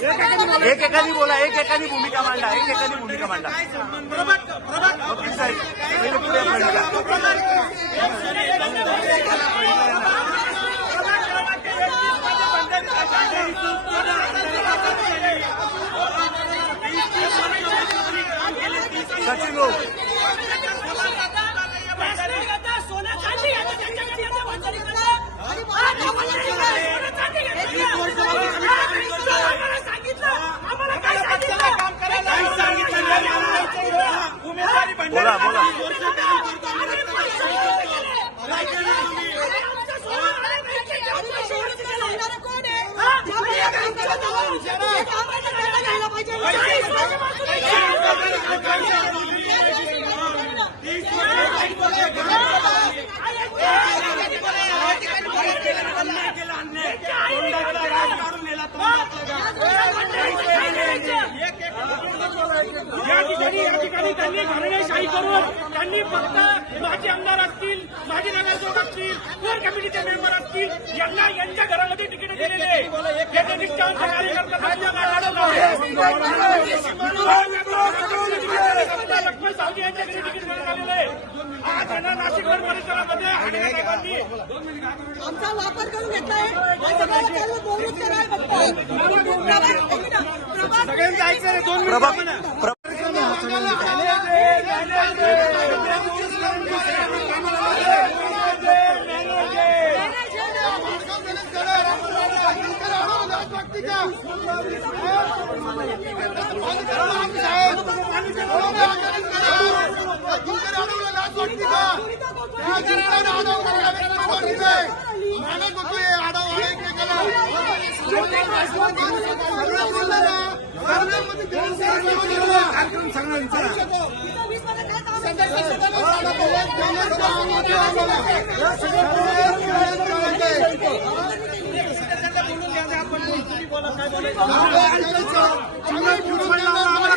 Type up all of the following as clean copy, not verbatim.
एकेकाने बोला, एकेकाने भूमिका मांडा, एकेकाने भूमिका मांडा. वकील साहेब पहिले पुढे मांडला. सचिन भाऊ बोला बोला. या ठिकाणी त्यांनी घराणेशाही करून त्यांनी फक्त माजी आमदार असतील, माजी नगरसेवक असतील, कोर कमिटीचे मेंबर असतील, यांना यांच्या घरामध्ये तिकीट दिलेले. हे निष्ठावंत लक्ष्मण सावजी यांच्याकडे तिकीट देण्यात आलेलं आहे. आज यांना नाशिकभर परिसरामध्ये आमचा वापर करून घेतलाय. सगळ्यांचं ऐकलं रे. 2 मिनिट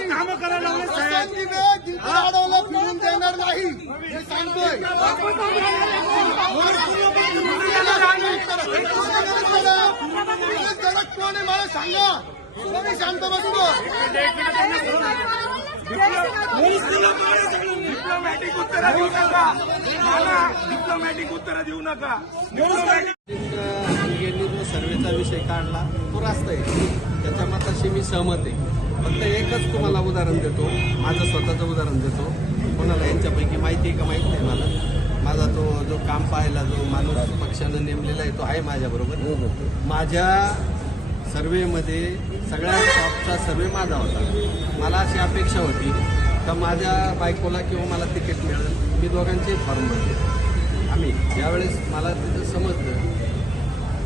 काम करायला फिरून देणार नाही हे सांगतोय. कोण आहे मला सांगा. कोणी शांत बसतो. डिप्लोमॅटिक उत्तर देऊ नका. डिप्लोमॅटिक उत्तर देऊ नका. यांनी जो सर्वेचा विषय काढला तो रास्त आहे, त्याच्या मताशी मी सहमत आहे. फक्त एकच तुम्हाला उदाहरण देतो, माझं स्वतःचं उदाहरण देतो. कोणाला यांच्यापैकी माहिती आहे का माहीत नाही मला. माझा तो जो काम पाहायला जो माणूस पक्षानं नेमलेला आहे तो आहे माझ्याबरोबर. माझ्या सर्वेमध्ये सगळ्यात टॉपचा सर्वे माझा होता. मला अशी अपेक्षा होती का माझ्या बायकोला किंवा मला तिकीट मिळेल. मी दोघांचे फॉर्म भरले. आम्ही ज्यावेळेस मला तिथं समजलं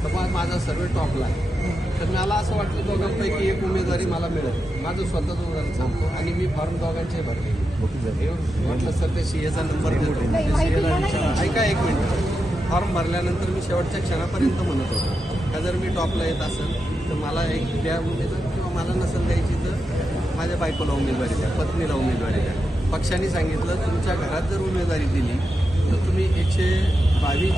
तर माझा सर्वे टॉपला आहे. तर मला असं वाटलं दोघांपैकी एक उमेदवारी मला मिळेल. माझं स्वतःचं उदाहरण सांगतो आणि मी फॉर्म दोघांचे भरले. म्हटलं सर ते सीएचा नंबर देतो. सीएला विचार ऐका एक मिनिट. फॉर्म भरल्यानंतर मी शेवटच्या क्षणापर्यंत म्हणत होतो का जर मी टॉपला येत असेल तर मला एक द्या उमेदवार, किंवा मला नसेल द्यायची तर माझ्या बायकोला उमेदवारी द्या, पत्नीला उमेदवारी द्या. पक्षाने सांगितलं तुमच्या घरात जर उमेदवारी दिली तर तुम्ही 122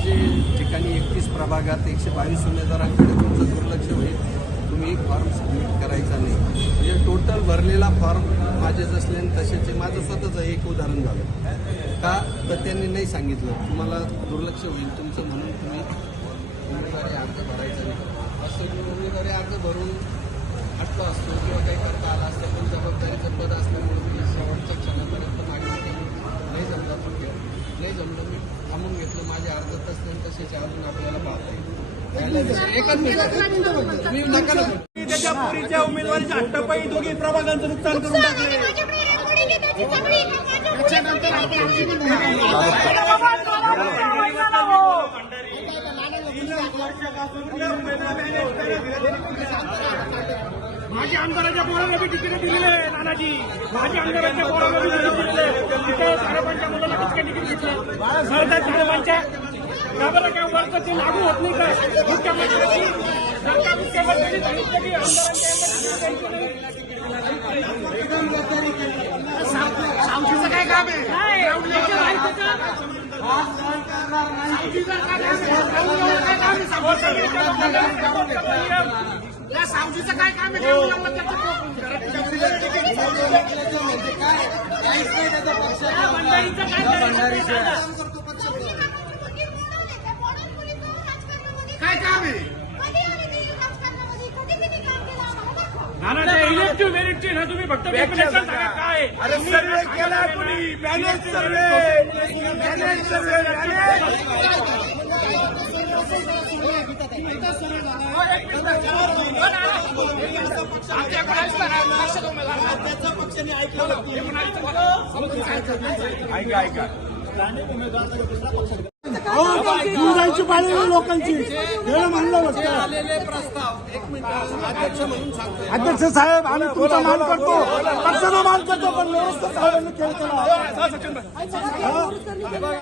ठिकाणी 31 प्रभागात 122 उमेदवारांकडे तुमचं दुर्लक्ष होईल. तुम्ही फॉर्म सबमिट करायचा नाही. म्हणजे टोटल भरलेला फॉर्म माझेच असले तसेच माझं स्वतःचं एक उदाहरण झालं का तर त्यांनी नाही सांगितलं तुम्हाला दुर्लक्ष होईल तुमचं म्हणून तुम्ही उमेदवारी अर्ज भरायचा नाही. असं उमेदवारी अर्ज भरून हटला असतो किंवा काही करता आला असतं, पण जबाबदारीचं पद असल्यामुळे मी शेवटच्या क्षणापर्यंत मागणी केली. नाही जमलं पण नाही जमलं मी थांबून घेतलं. माझे अर्ज तसले तसेच अजून आपल्याला पाहता येईल. एकच मिनिट मी नका त्याच्या पुरीच्या उमेदवारीच्या हट्टपायी दोघी प्रभागांचं नुकसान करून टाकले. माझी आमदाराच्या पोराला बी तिकीट दिली आहे नानाजी. माझी आमदाराच्या पोराला बी तिकीट दिले. तिथे साहेबांच्या मुलाला कसं तिकीट घेतलं. सरदार साहेबांच्या गावाला काय वर्षाची लागू होत नाही का. मुख्यमंत्र्यांनी मुख्यमंत्र्यांनी सांगितलं की आमदारांच्या काय काम आहे. या सावजीचं काय काम आहे? काय मुलांना त्याचं म्हणजे काय काहीच नाही त्याचा पक्ष या भंडारीचं काय करायचं? काय काम आहे? नाना ते इलेक्टिव्ह मेरिटची ना तुम्ही फक्त डेफिनेशन सांगा काय? अरे सर्वे केला कोणी मॅनेज सर्वे मॅनेज सर्वे ऐका ऐका जायची पाळी लोकांची वेळ म्हणलं बसतं आलेले प्रस्ताव एक मिनिट अध्यक्ष म्हणून सांगतोय अध्यक्ष साहेब आम्ही तुमचा मान करतो पक्षाचा मान करतो पण व्यवस्थित साहेबांनी खेळ केला